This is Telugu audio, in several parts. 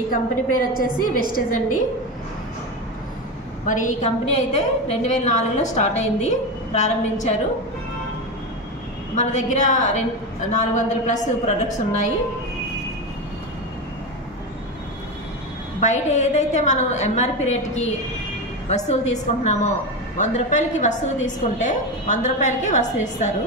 ఈ కంపెనీ పేరు వచ్చేసి వెస్టేజ్ అండి. మరి ఈ కంపెనీ అయితే 2004లో స్టార్ట్ అయింది, ప్రారంభించారు. మన దగ్గర 400+ ప్రొడక్ట్స్ ఉన్నాయి. బయట ఏదైతే మనం ఎంఆర్పి రేట్కి వస్తువులు తీసుకుంటున్నామో 100 రూపాయలకి వస్తువు తీసుకుంటే 100 రూపాయలకి వస్తువు ఇస్తారు.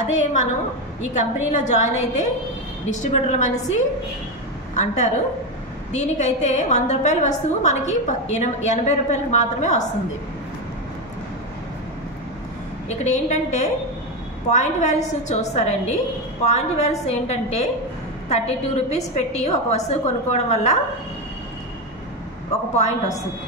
అదే మనం ఈ కంపెనీలో జాయిన్ అయితే డిస్ట్రిబ్యూటర్ల మనిషి అంటారు. దీనికైతే 100 రూపాయల వస్తువు మనకి 80 రూపాయలకి మాత్రమే వస్తుంది. ఇక్కడ ఏంటంటే పాయింట్ వాల్యూస్ చూస్తారండి. పాయింట్ వాల్యూస్ ఏంటంటే 32 రూపీస్ పెట్టి ఒక వస్తువు కొనుక్కోవడం వల్ల ఒక పాయింట్ వస్తుంది.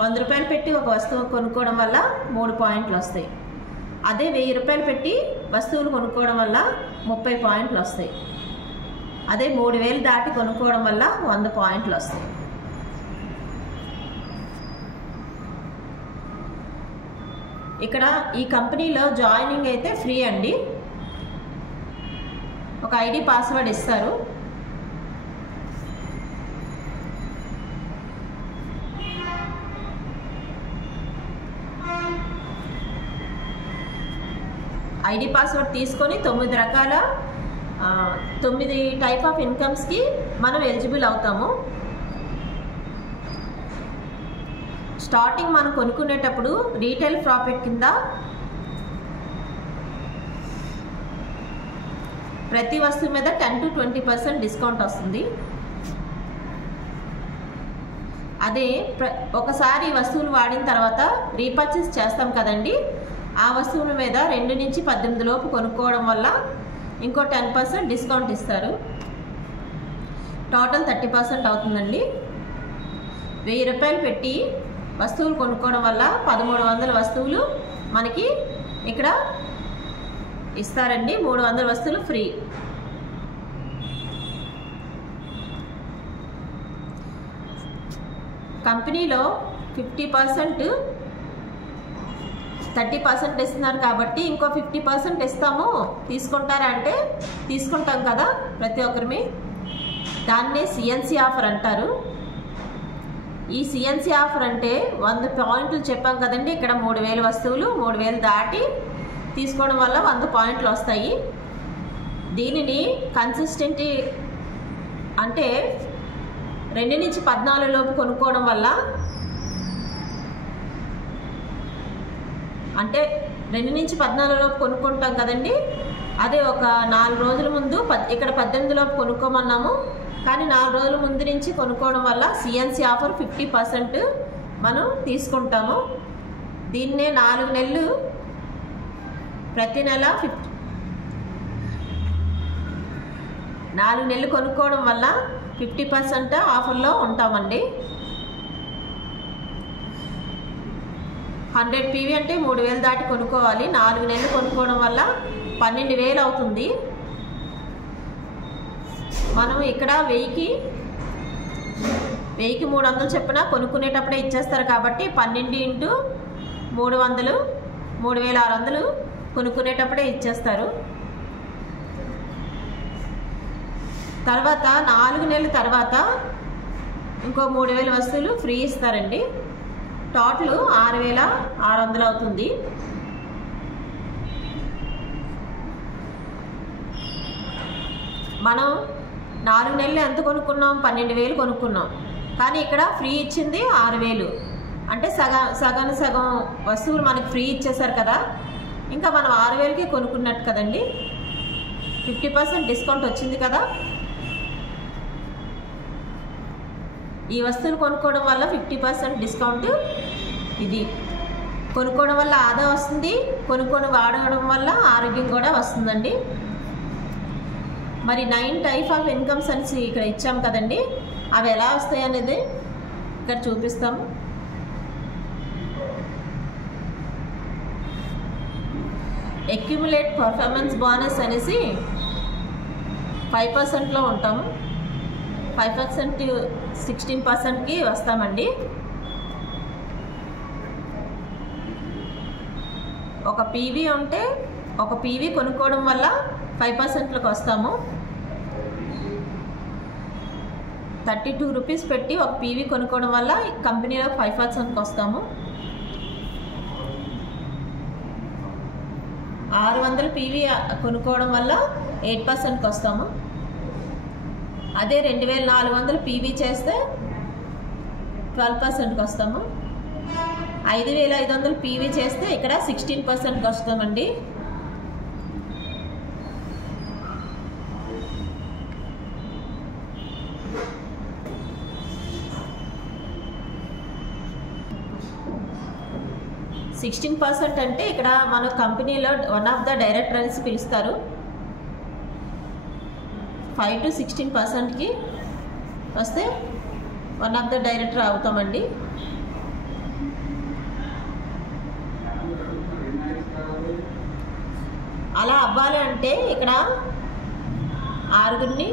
₹100 పెట్టి ఒక వస్తువు కొనుక్కోవడం వల్ల 3 పాయింట్లు వస్తాయి. అదే 1000 రూపాయలు పెట్టి వస్తువులు కొనుక్కోవడం వల్ల 30 పాయింట్లు వస్తాయి. అదే 3000 దాటి కొనుక్కోవడం వల్ల 100 పాయింట్లు వస్తాయి. ఇక్కడ ఈ కంపెనీలో జాయినింగ్ అయితే ఫ్రీ అండి. ఒక ఐడి పాస్వర్డ్ ఇస్తారు. ఐడి పాస్వర్డ్ తీసుకొని 9 రకాల 9 టైప్ ఆఫ్ ఇన్కమ్స్కి మనం ఎలిజిబుల్ అవుతాము. స్టార్టింగ్ మనం కొనుక్కునేటప్పుడు రీటైల్ ప్రాఫిట్ కింద ప్రతి వస్తువు మీద 10 to 20% డిస్కౌంట్ వస్తుంది. అదే ఒకసారి వస్తువులు వాడిన తర్వాత రీపర్చేస్ చేస్తాం కదండి, ఆ వస్తువుల మీద 2 నుంచి 18 లోపు కొనుక్కోవడం వల్ల ఇంకో 10% డిస్కౌంట్ ఇస్తారు. టోటల్ 30% అవుతుందండి. 1000 రూపాయలు పెట్టి వస్తువులు కొనుక్కోవడం వల్ల 1300 వస్తువులు మనకి ఇక్కడ ఇస్తారండి. 300 వస్తువులు ఫ్రీ. కంపెనీలో 50% 30% ఇస్తున్నారు కాబట్టి ఇంకో 50% ఇస్తాము, తీసుకుంటారా అంటే తీసుకుంటాం కదా ప్రతి ఒక్కరిమి. దాన్నే సిఎన్సి ఆఫర్ అంటారు. ఈ సిఎన్సి ఆఫర్ అంటే 100 పాయింట్లు చెప్పాం కదండి. ఇక్కడ 3000 వస్తువులు 3000 దాటి తీసుకోవడం వల్ల 100 పాయింట్లు వస్తాయి. దీనిని కన్సిస్టెంట్ అంటే 2 నుంచి 14 లోపు కొనుక్కోవడం వల్ల, అంటే 2 నుంచి 14 లోపు కొనుక్కుంటాం కదండి. అదే ఒక 4 రోజుల ముందు ఇక్కడ 18 లోపు కొనుక్కోమన్నాము, కానీ 4 రోజుల ముందు నుంచి కొనుక్కోవడం వల్ల సిఎన్సి ఆఫర్ 50% మనం తీసుకుంటాము. దీన్నే 4 నెలలు ప్రతి నెల 4 నెలలు కొనుక్కోవడం వల్ల 50% ఆఫర్లో ఉంటామండి. 100 PV అంటే 3000 దాటి కొనుక్కోవాలి. 4 నెలలు కొనుక్కోవడం వల్ల 12000 అవుతుంది. మనం ఇక్కడ 1000కి 300 చెప్పిన కొనుక్కునేటప్పుడే ఇచ్చేస్తారు కాబట్టి 12 × 300 3600 కొనుక్కునేటప్పుడే ఇచ్చేస్తారు. తర్వాత 4 నెలల తర్వాత ఇంకో 3000 వస్తువులు ఫ్రీ ఇస్తారండి. టోటల్ 6600 అవుతుంది. మనం 4 నెలలు ఎంత కొనుక్కున్నాం? 12000 కొనుక్కున్నాం. కానీ ఇక్కడ ఫ్రీ ఇచ్చింది 6000. అంటే సగం వస్తువులు మనకి ఫ్రీ ఇచ్చేసారు కదా. ఇంకా మనం 6000కి కొనుక్కున్నట్టు కదండి. 50% డిస్కౌంట్ వచ్చింది కదా. ఈ వస్తువులు కొనుక్కోవడం వల్ల 50% డిస్కౌంట్. ఇది కొనుక్కోవడం వల్ల ఆదా వస్తుంది, కొనుక్కొని వాడడం వల్ల ఆరోగ్యం కూడా వస్తుందండి. మరి 9 టైప్ ఆఫ్ ఇన్కమ్స్ అని ఇక్కడ ఇచ్చాం కదండి, అవి ఎలా వస్తాయి అనేది ఇక్కడ చూపిస్తాము. అక్యుములేట్ పర్ఫార్మెన్స్ బోనస్ అనేసి 5%లో ఉంటాము. 5% 16%కి వస్తామండి. ఒక పీవీ ఉంటే ఒక పీవీ కొనుక్కోవడం వల్ల 5%లకు వస్తాము. 32 రూపీస్ పెట్టి ఒక పీవీ కొనుక్కోవడం వల్ల కంపెనీలో 5%కి వస్తాము. 600 పీవీ కొనుక్కోవడం వల్ల 8%కి వస్తాము. అదే 2400 పీవీ చేస్తే 12%కి వస్తాము. 5500 పీవీ చేస్తే ఇక్కడ 16%కి వస్తామండి. %16 అంటే ఇక్కడ మన కంపెనీలో వన్ ఆఫ్ ద డైరెక్టర్ అనేసి పిలుస్తారు. 5 to 16%కి వస్తే వన్ ఆఫ్ ద డైరెక్టర్ అవుతామండి. అలా అవ్వాలి అంటే ఇక్కడ 6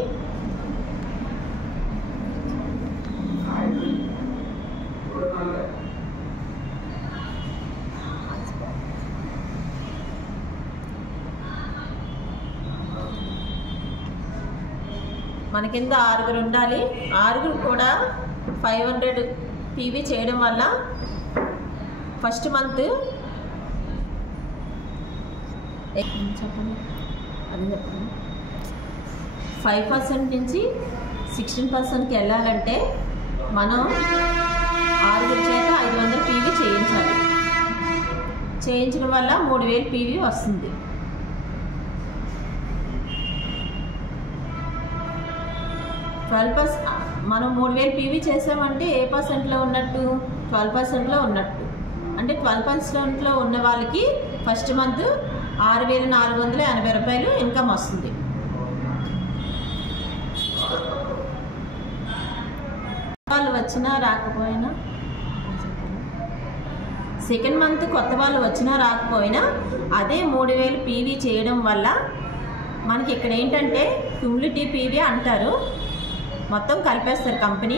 మన కింద 6 ఉండాలి. 6 కూడా 500 పీవీ చేయడం వల్ల ఫస్ట్ మంత్ చెప్పండి 5% నుంచి 16%కి వెళ్ళాలంటే మనం 6 చేత 500 పీవీ చేయించాలి. చేయించడం వల్ల 3000 పీవీ వస్తుంది. మనం 3000 పీవీ చేసామంటే ఏ పర్సెంట్లో ఉన్నట్టు? 12%లో ఉన్నట్టు. అంటే 12%లో ఉన్న వాళ్ళకి ఫస్ట్ మంత్ 6480 రూపాయలు ఇన్కమ్ వస్తుంది. వాళ్ళు వచ్చినా రాకపోయినా, సెకండ్ మంత్ కొత్త వాళ్ళు వచ్చినా రాకపోయినా అదే 3000 పీవీ చేయడం వల్ల మనకి ఇక్కడ ఏంటంటే క్యుములేటివ్ పీవీ అంటారు. మొత్తం కలిపేస్తారు కంపెనీ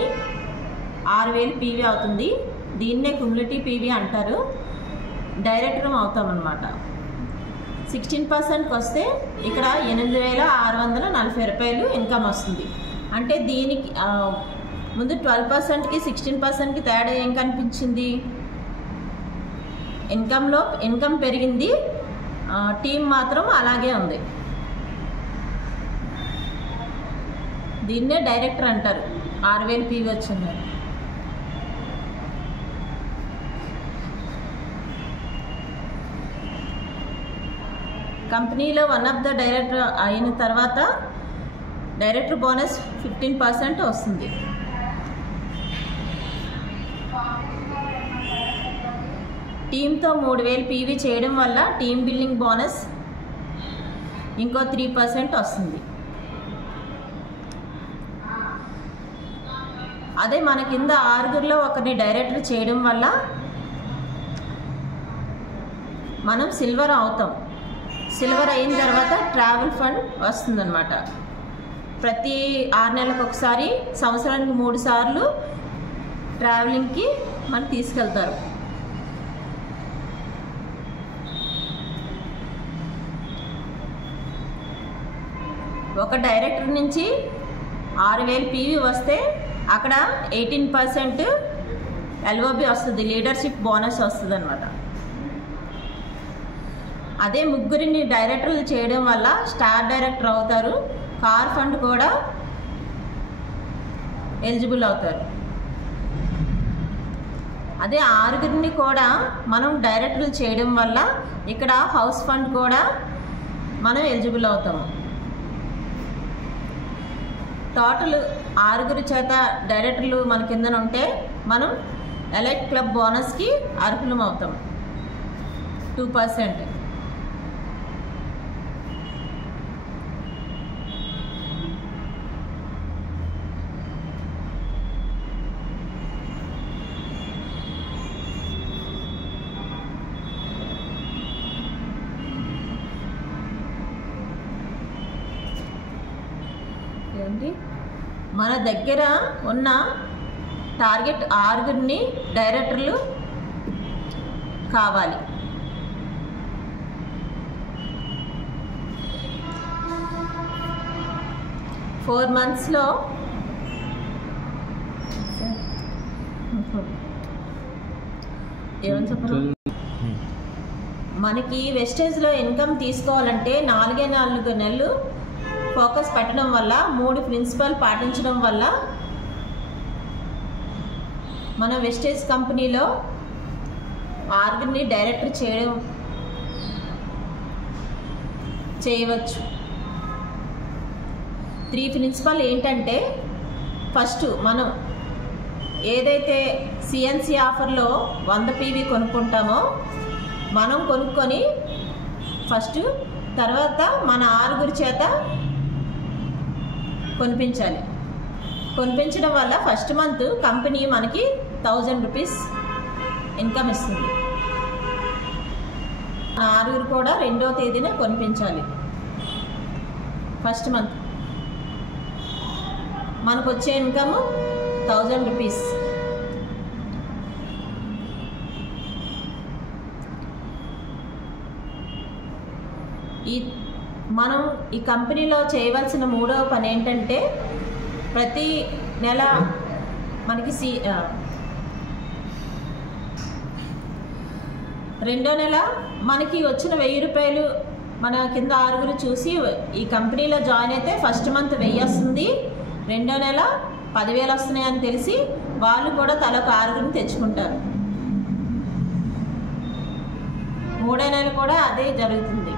6000 పీవీ అవుతుంది. దీన్నే క్యుములేటివ్ పీవీ అంటారు. డైరెక్టర్ అవుతామన్నమాట. 16%కి వస్తే ఇక్కడ 8640 రూపాయలు ఇన్కమ్ వస్తుంది. అంటే దీనికి ముందు 12%కి 16%కి తేడా ఏం కనిపించింది? ఇన్కమ్ పెరిగింది, టీం మాత్రం అలాగే ఉంది. దీన్నే డైరెక్టర్ అంటారు. 6000 పీవీ వచ్చిందని. కంపెనీలో వన్ ఆఫ్ ద డైరెక్టర్ అయిన తర్వాత డైరెక్టర్ బోనస్ 15% వస్తుంది. టీంతో 3000 పీవీ చేయడం వల్ల టీమ్ బిల్డింగ్ బోనస్ ఇంకో 3% వస్తుంది. అదే మన కింద 6లో ఒకరిని డైరెక్టర్ చేయడం వల్ల మనం సిల్వర్ అవుతాం. సిల్వర్ అయిన తర్వాత ట్రావెల్ ఫండ్ వస్తుందన్నమాట. ప్రతి 6 నెలలకు ఒకసారి, సంవత్సరానికి 3 సార్లు ట్రావెలింగ్కి మనం తీసుకెళ్తారు. ఒక డైరెక్టర్ నుంచి 6000 పీవీ వస్తే అక్కడ 18% ఎల్ఓబి వస్తుంది, లీడర్షిప్ బోనస్ వస్తుంది అన్నమాట. అదే ముగ్గురిని డైరెక్టర్లు చేయడం వల్ల స్టార్ డైరెక్టర్ అవుతారు. కార్ ఫండ్ కూడా ఎలిజిబుల్ అవుతారు. అదే 6 కూడా మనం డైరెక్టర్లు చేయడం వల్ల ఇక్కడ హౌస్ ఫండ్ కూడా మనం ఎలిజిబుల్ అవుతాము. టోటల్ 6 చేత డైరెక్టర్లు మన కిందన ఉంటే మనం ఎలైట్ క్లబ్ బోనస్కి అర్హులం అవుతాం 2%. మన దగ్గర ఉన్న టార్గెట్ 6 డైరెక్టర్లు కావాలి. 4 monthsలో ఏమని చెప్పరు, మనకి వెస్టేజ్లో ఇన్కమ్ తీసుకోవాలంటే 4 నెలలు ఫోకస్ పెట్టడం వల్ల 3 ప్రిన్సిపల్ పాటించడం వల్ల మన వెస్టేజ్ కంపెనీలో ఆర్గన్ని డైరెక్టర్ చేయవచ్చు. 3 ప్రిన్సిపల్ ఏంటంటే, ఫస్ట్ మనం ఏదైతే సిఎన్సి ఆఫర్లో 100 PV కొనుక్కుంటామో మనం కొనుక్కొని ఫస్ట్, తర్వాత మన 6 చేత కొనిపించాలి. కొనిపించడం వల్ల ఫస్ట్ మంత్ కంపెనీ మనకి 1000 రూపీస్ ఇన్కమ్ ఇస్తుంది. 6 కూడా 2వ తేదీన కొనిపించాలి. ఫస్ట్ మంత్ మనకు వచ్చే ఇన్కమ్ 1000 రూపీస్. మనం ఈ కంపెనీలో చేయవలసిన 3వ పని ఏంటంటే, ప్రతి నెల మనకి 2వ నెల మనకి వచ్చిన 1000 రూపాయలు మన కింద 6 చూసి ఈ కంపెనీలో జాయిన్ అయితే ఫస్ట్ మంత్ 1000 వస్తుంది, 2వ నెల 10,000 వస్తున్నాయని తెలిసి వాళ్ళు కూడా తలకు 6 తెచ్చుకుంటారు. 3వ నెల కూడా అదే జరుగుతుంది.